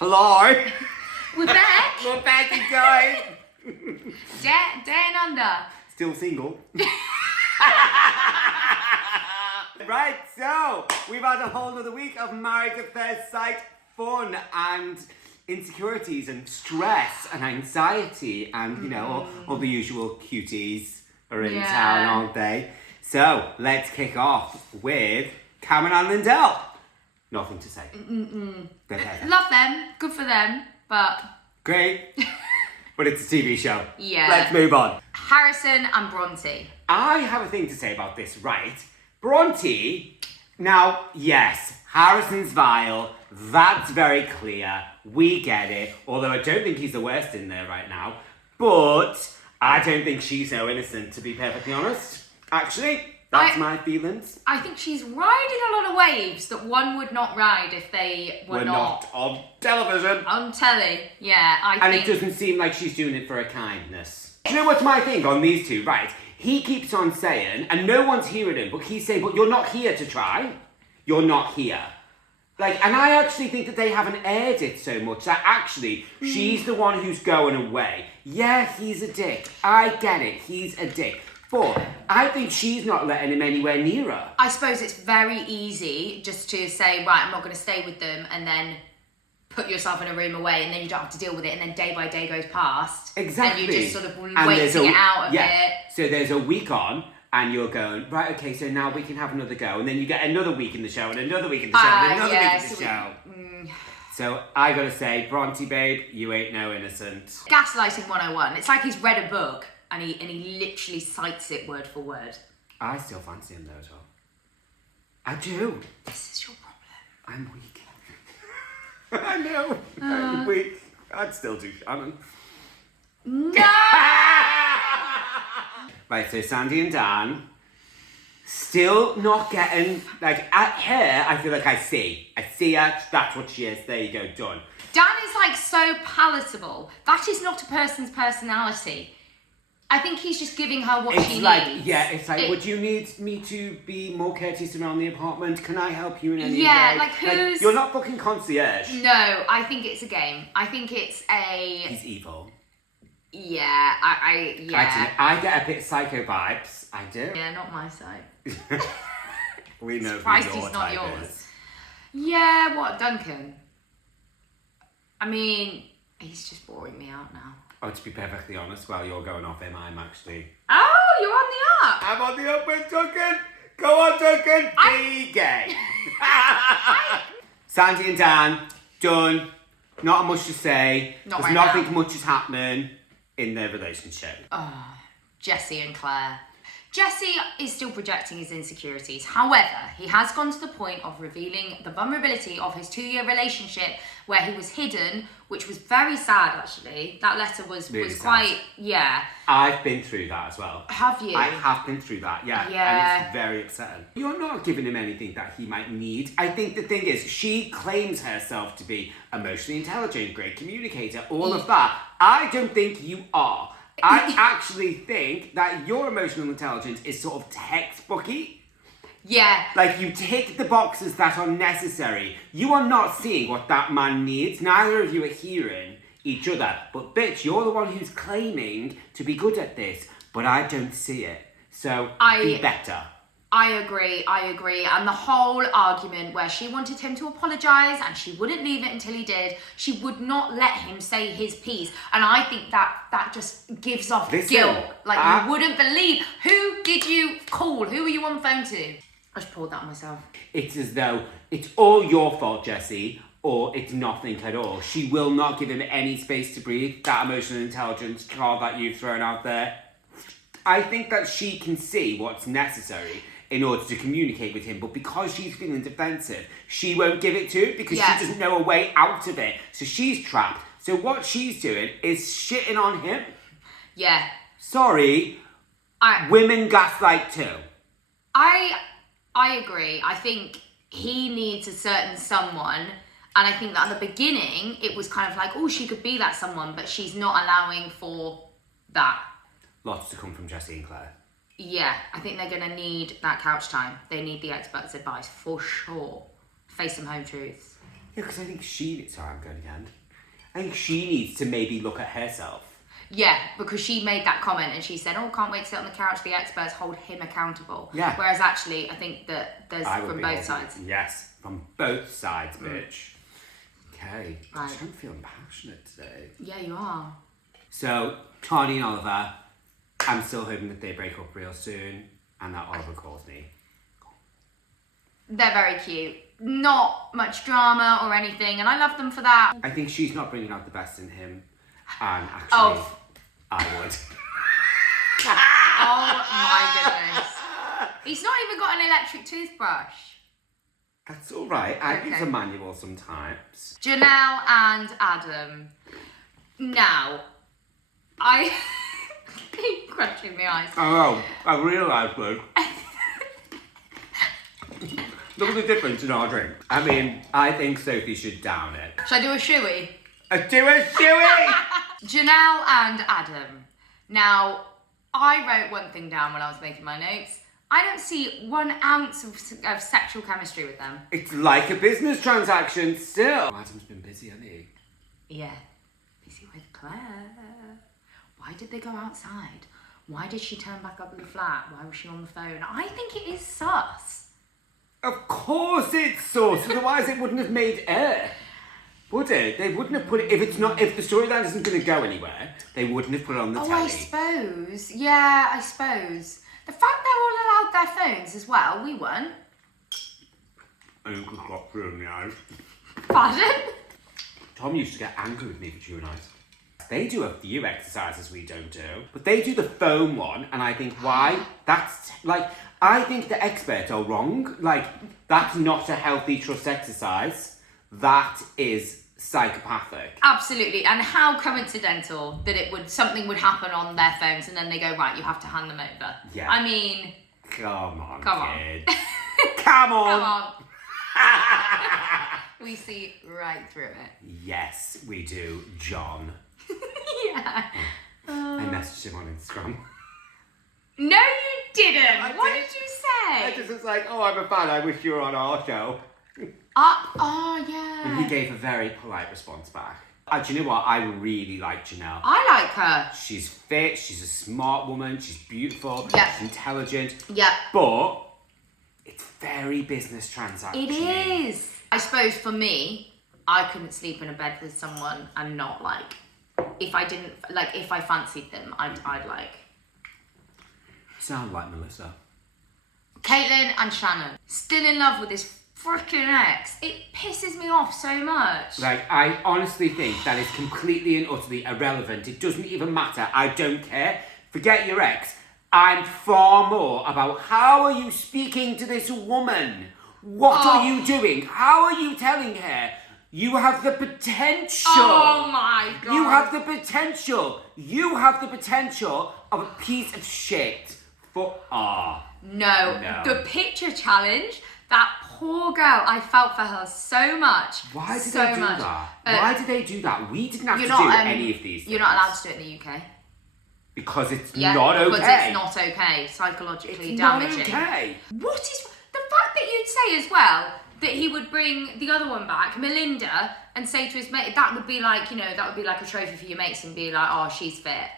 Hello. We're back. We're back, you guys. Down under. Still single. Right, so we've had a whole other week of Married at First Sight fun and insecurities and stress and anxiety and, you know, all the usual cuties are in town, aren't they? So let's kick off with Carmen and Lyndall. Nothing to say. Love them. Good for them. But... Great. But it's a TV show. Yeah. Let's move on. Harrison and Bronte. I have a thing to say about this, right? Bronte, now, yes, Harrison's vile. That's very clear. We get it. Although I don't think he's the worst in there right now. But I don't think she's so innocent, to be perfectly honest. Actually, that's my feelings. I think she's riding a lot of waves that one would not ride if they were not on television. On telly, yeah. And it doesn't seem like she's doing it for a kindness. Do you know what's my thing on these two, right? He keeps on saying, and no one's hearing him, but he's saying, but you're not here to try. You're not here. Like, and I actually think that they haven't aired it so much that actually she's the one who's going away. Yeah, he's a dick. I get it. He's a dick. But I think she's not letting him anywhere near her. I suppose it's very easy just to say, right, I'm not going to stay with them, and then put yourself in a room away, and then you don't have to deal with it, and then day by day goes past. Exactly. And you just sort of wait to get out of it. So there's a week on, and you're going, right, okay, so now we can have another go. And then you get another week in the show, and another week in the show, and another week in the show. So I gotta say, Bronte, babe, you ain't no innocent. Gaslighting 101. It's like he's read a book, and he literally cites it word for word. I still fancy him though as well. I do. This is your problem. I'm weak. I know. I'm weak. I'd still do Shannon. No! Right, so Sandy and Dan still not getting, like, at her, I feel like I see her, that's what she is, there you go, done. Dan is like so palatable. That is not a person's personality. I think he's just giving her what she needs. Yeah, it's like, would you need me to be more courteous around the apartment? Can I help you in any way? Yeah, like who's... Like, you're not fucking concierge. No, I think it's a game. I think it's a... He's evil. Yeah, I get a bit psycho vibes. I do. Yeah, not my side. We know Surprised who your he's not type yours. is. Yeah, what, Duncan? I mean, he's just boring me out now. Oh, to be perfectly honest, while you're going off him, I'm actually... Oh, you're on the up! I'm on the up with Duncan! Go on, Duncan! Be gay! Sandy and Dan, done. Not much to say. Not There's right nothing now. much is happening in their relationship. Oh, Jesse and Claire. Jesse is still projecting his insecurities. However, he has gone to the point of revealing the vulnerability of his 2-year relationship where he was hidden, which was very sad, actually. That letter was Really quite, sad. yeah. I've been through that as well. Have you? I have been through that, yeah. Yeah. And it's very upsetting. You're not giving him anything that he might need. I think the thing is, she claims herself to be emotionally intelligent, great communicator, all of that. I don't think you are. I actually think that your emotional intelligence is sort of textbooky. Yeah. Like, you tick the boxes that are necessary. You are not seeing what that man needs. Neither of you are hearing each other. But bitch, you're the one who's claiming to be good at this, but I don't see it. So, be better. I agree. And the whole argument where she wanted him to apologise and she wouldn't leave it until he did, she would not let him say his piece. And I think that just gives off guilt. Like, you wouldn't believe. Who did you call? Who were you on the phone to? I just poured that on myself. It's as though it's all your fault, Jessie, or it's nothing at all. She will not give him any space to breathe. That emotional intelligence card that you've thrown out there. I think that she can see what's necessary in order to communicate with him, but because she's feeling defensive, she won't give it to him because she doesn't know a way out of it. So she's trapped. So what she's doing is shitting on him. Yeah. Sorry, women gaslight too. I agree. I think he needs a certain someone, and I think that at the beginning, it was kind of like, oh, she could be that someone, but she's not allowing for that. Lots to come from Jessie and Claire. Yeah, I think they're going to need that couch time. They need the expert's advice, for sure. Face some home truths. Yeah, because I think sorry, I'm going again. I think she needs to maybe look at herself. Yeah, because she made that comment and she said, oh, can't wait to sit on the couch, the experts hold him accountable. Yeah. Whereas actually, I think that there's from both sides. Yes, from both sides, bitch. Okay. Right. I'm feeling passionate today. Yeah, you are. So, Connie and Oliver, I'm still hoping that they break up real soon and that Oliver calls me. They're very cute. Not much drama or anything, and I love them for that. I think she's not bringing out the best in him. And actually, I would. Oh my goodness. He's not even got an electric toothbrush. That's all right. I use a manual sometimes. Janelle and Adam. Now, I keep crunching my eyes. Oh, I realised this. Look at the difference in our drink. I mean, I think Sophie should down it. Should I do a shoey? Do a shoey! Janelle and Adam. Now, I wrote one thing down when I was making my notes. I don't see 1 ounce of sexual chemistry with them. It's like a business transaction still. Adam's been busy, hasn't he? Yeah, busy with Claire. Why did they go outside? Why did she turn back up at the flat? Why was she on the phone? I think it is sus. Of course it's sus, otherwise it wouldn't have made air. Would it? They wouldn't have put it, if the storyline isn't going to go anywhere, they wouldn't have put it on the telly. I suppose. Yeah, I suppose. The fact they're all allowed their phones as well, we weren't. I think we've got through in the eyes. Pardon? Tom used to get angry with me for chewing eyes. They do a few exercises we don't do, but they do the foam one, and I think, why? That's, like, I think the experts are wrong. Like, that's not a healthy trust exercise. That is psychopathic. Absolutely, and how coincidental that something would happen on their phones and then they go, right, you have to hand them over. Yeah. I mean... Come on, Come kid. Come on! Come on. We see right through it. Yes, we do, John. Yeah. I messaged him on Instagram. No, you didn't. What did. did you say? I just was like, oh, I'm a fan. I wish you were on our show. Oh, yeah. And he gave a very polite response back. Do you know what? I really like Janelle. I like her. She's fit. She's a smart woman. She's beautiful. Yeah. She's intelligent. Yeah. But it's very business transaction. It is. I suppose for me, I couldn't sleep in a bed with someone and not like, if I fancied them, I'd like. Sound like Melissa. Caitlin and Shannon, still in love with this freaking ex. It pisses me off so much. Like, I honestly think that is completely and utterly irrelevant. It doesn't even matter. I don't care. Forget your ex. I'm far more about how are you speaking to this woman? What are you doing? How are you telling her? You have the potential. Oh my God. You have the potential. You have the potential of a piece of shit for No. The picture challenge, that poor girl, I felt for her so much. Why did they do that? Why did they do that? We didn't have to do any of these things. You're not allowed to do it in the UK. Because it's not okay. Because it's not okay. Psychologically damaging. It's not okay. What is... The fact that you'd say as well that he would bring the other one back, Melinda, and say to his mate, that would be like, that would be like a trophy for your mates and be like, oh, she's fit.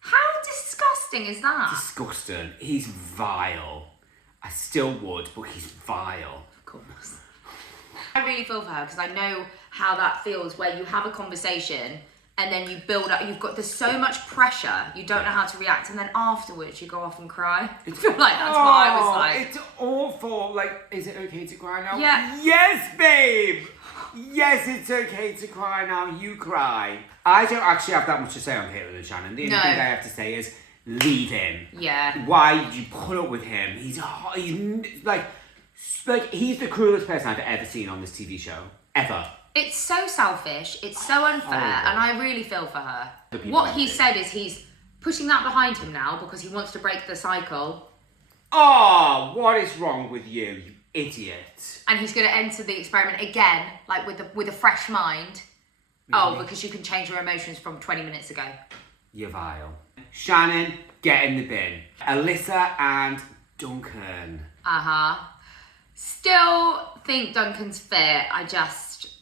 How disgusting is that? Disgusting. He's vile. I still would, but he's vile. Of course. I really feel for her because I know how that feels where you have a conversation and then you build up, there's so much pressure, you don't know how to react, and then afterwards you go off and cry. I feel like that's what I was like. It's awful. Like, is it okay to cry now? Yeah. Yes, babe! Yes, it's okay to cry now. You cry. I don't actually have that much to say on Caitlin and Shannon. The only thing I have to say is, leave him. Yeah. Why did you put up with him? He's like he's the cruelest person I've ever seen on this TV show. Ever. It's so selfish, it's so unfair, and I really feel for her. What he said is he's putting that behind him now because he wants to break the cycle. Oh, what is wrong with you idiot? And he's going to enter the experiment again, like with a fresh mind. Oh, because you can change your emotions from 20 minutes ago. You're vile. Shannon, get in the bin. Alyssa and Duncan. Still think Duncan's fit.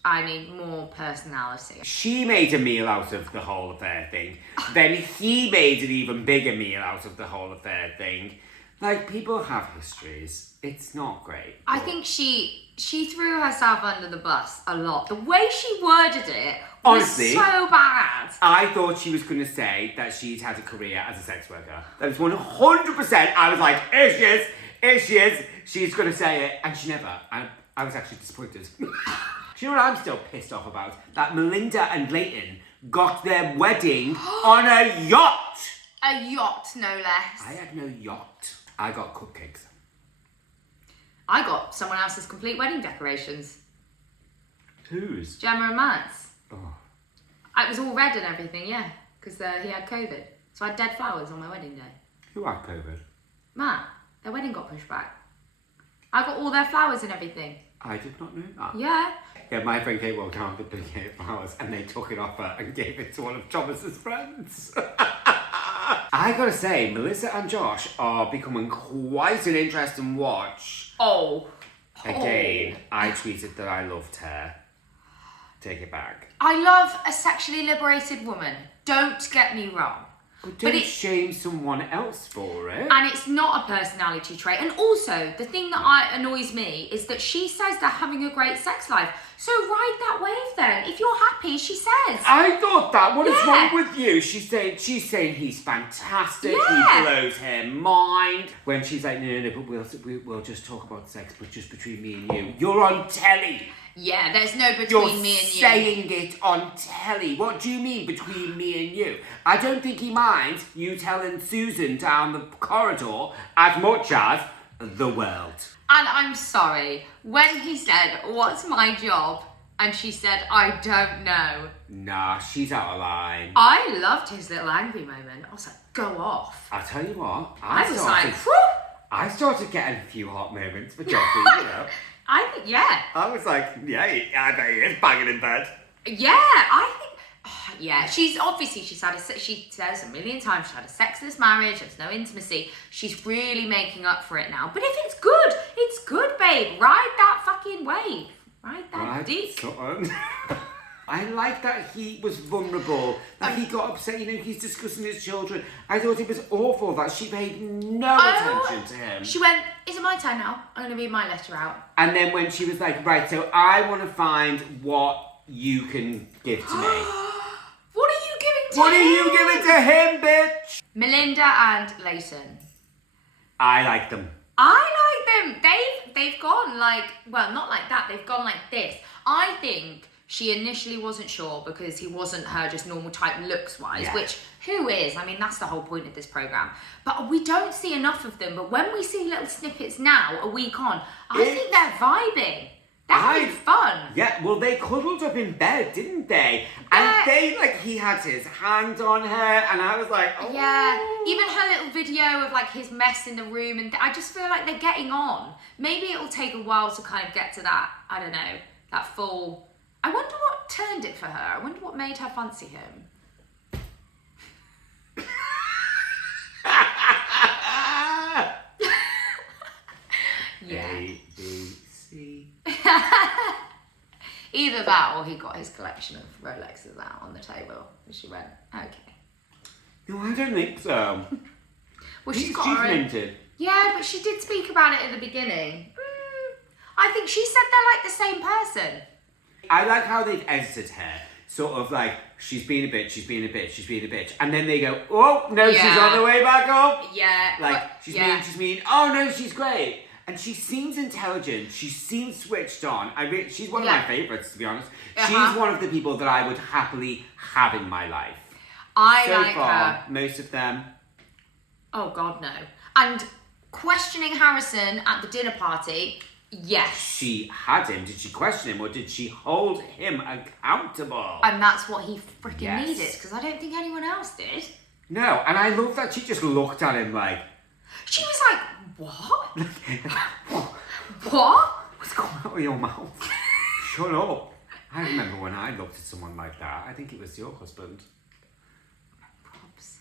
I need more personality. She made a meal out of the whole affair thing. Then he made an even bigger meal out of the whole affair thing. Like, people have histories. It's not great. I think she threw herself under the bus a lot. The way she worded it was Honestly, so bad. I thought she was going to say that she'd had a career as a sex worker. That was 100%. I was like, here she is. She's going to say it. And she never. And I was actually disappointed. Do you know what I'm still pissed off about? That Melinda and Layton got their wedding on a yacht. A yacht, no less. I had no yacht. I got cupcakes. I got someone else's complete wedding decorations. Whose? Gemma and Matt's. Oh. It was all red and everything, yeah, because he had COVID. So I had dead flowers on my wedding day. Who had COVID? Matt, their wedding got pushed back. I got all their flowers and everything. I did not know that. Yeah. Yeah, my friend Kate walked down with the bouquet of flowers and they took it off her and gave it to one of Thomas's friends. I gotta say, Melissa and Josh are becoming quite an interesting watch. Oh. Again, I tweeted that I loved her. Take it back. I love a sexually liberated woman. Don't get me wrong. But don't shame someone else for it. And it's not a personality trait. And also, the thing that annoys me is that she says they're having a great sex life. So ride that wave then. If you're happy, she says. I thought that. What is wrong with you? She's saying he's fantastic. Yeah. He blows her mind. When she's like, no, but we'll just talk about sex, but just between me and you. You're on telly. Yeah, there's no between You're me and you. You're saying it on telly. What do you mean between me and you? I don't think he minds you telling Susan down the corridor as much as the world. And I'm sorry, when he said, what's my job? And she said, I don't know. Nah, she's out of line. I loved his little angry moment. I was like, go off. I'll tell you what. I was like, whew. I started getting a few hot moments for Jeffrey, you know. I think, yeah. I was like, yeah, I bet he is banging in bed. Yeah, I think, yeah, she says a million times she's had a sexless marriage, there's no intimacy. She's really making up for it now. But if it's good, babe. Ride that fucking wave. Ride that dick. I like that he was vulnerable, that he got upset, he's discussing his children. I thought it was awful that she paid no attention to him. She went, is it my time now? I'm going to read my letter out. And then when she was like, right, so I want to find what you can give to me. What are you giving to him? What are you giving to him, bitch? Melinda and Layton. I like them. I like them. They've gone like, well, not like that. They've gone like this. I think she initially wasn't sure because he wasn't her just normal type looks-wise, which, who is? I mean, that's the whole point of this programme. But we don't see enough of them. But when we see little snippets now, a week on, I think they're vibing. They're having fun. Yeah, well, they cuddled up in bed, didn't they? And he had his hand on her, and I was like, oh. Yeah, even her little video of like his mess in the room, and I just feel like they're getting on. Maybe it'll take a while to kind of get to that, I don't know, that full... I wonder what turned it for her. I wonder what made her fancy him. Yeah. A, B, C. Either that or he got his collection of Rolexes out on the table. And she went, okay. No, I don't think so. Well, she's minted. Yeah, but she did speak about it at the beginning. I think she said they're like the same person. I like how they've edited her. Sort of like, she's being a bitch, she's being a bitch, she's being a bitch. And then they go, oh, no, she's on the way back up. Yeah. Like, she's mean. Oh, no, she's great. And she seems intelligent. She seems switched on. She's one of my favourites, to be honest. She's one of the people that I would happily have in my life. I so like far, her. Most of them. Oh, God, no. And questioning Harrison at the dinner party, yes. She had him. Did she question him or did she hold him accountable? And that's what he freaking needed, because I don't think anyone else did. No, and I love that she just looked at him like... She was like, what? What? What's going out of your mouth? Shut up. I remember when I looked at someone like that. I think it was your husband. Props.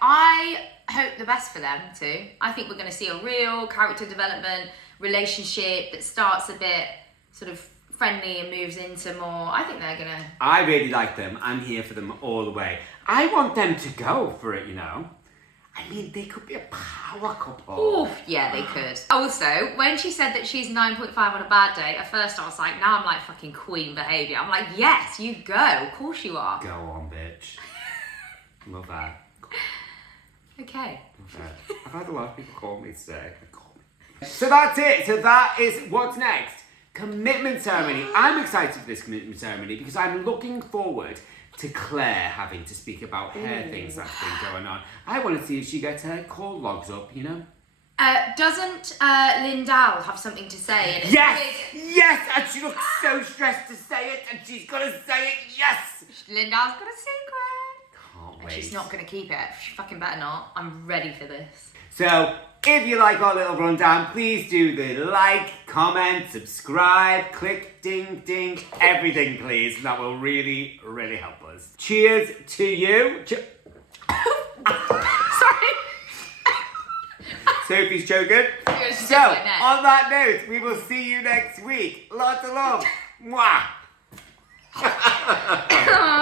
I hope the best for them too. I think we're going to see a real character development relationship that starts a bit sort of friendly and moves into more, I think they're gonna... I really like them. I'm here for them all the way. I want them to go for it, you know. I mean, they could be a power couple. Oof, yeah, they could. Also, when she said that she's 9.5 on a bad day, at first I was like, now I'm like fucking queen behaviour. I'm like, yes, you go. Of course you are. Go on, bitch. Love that. Okay. Okay. I've had a lot of people call me today. So that's it. So that is what's next. Commitment ceremony. I'm excited for this commitment ceremony because I'm looking forward to Claire having to speak about her things that's been going on. I want to see if she gets her call logs up, you know? Doesn't Lyndall have something to say? And Yes! And she looks so stressed to say it, and she's going to say it, yes! Lyndall's got a secret. Can't And wait. she's not going to keep it. She fucking better not. I'm ready for this. So, if you like our little rundown, please do the like, comment, subscribe, click, ding, ding, everything, please. That will really, really help us. Cheers to you. Sorry. Sophie's choking. So, on that note, we will see you next week. Lots of love. Mwah.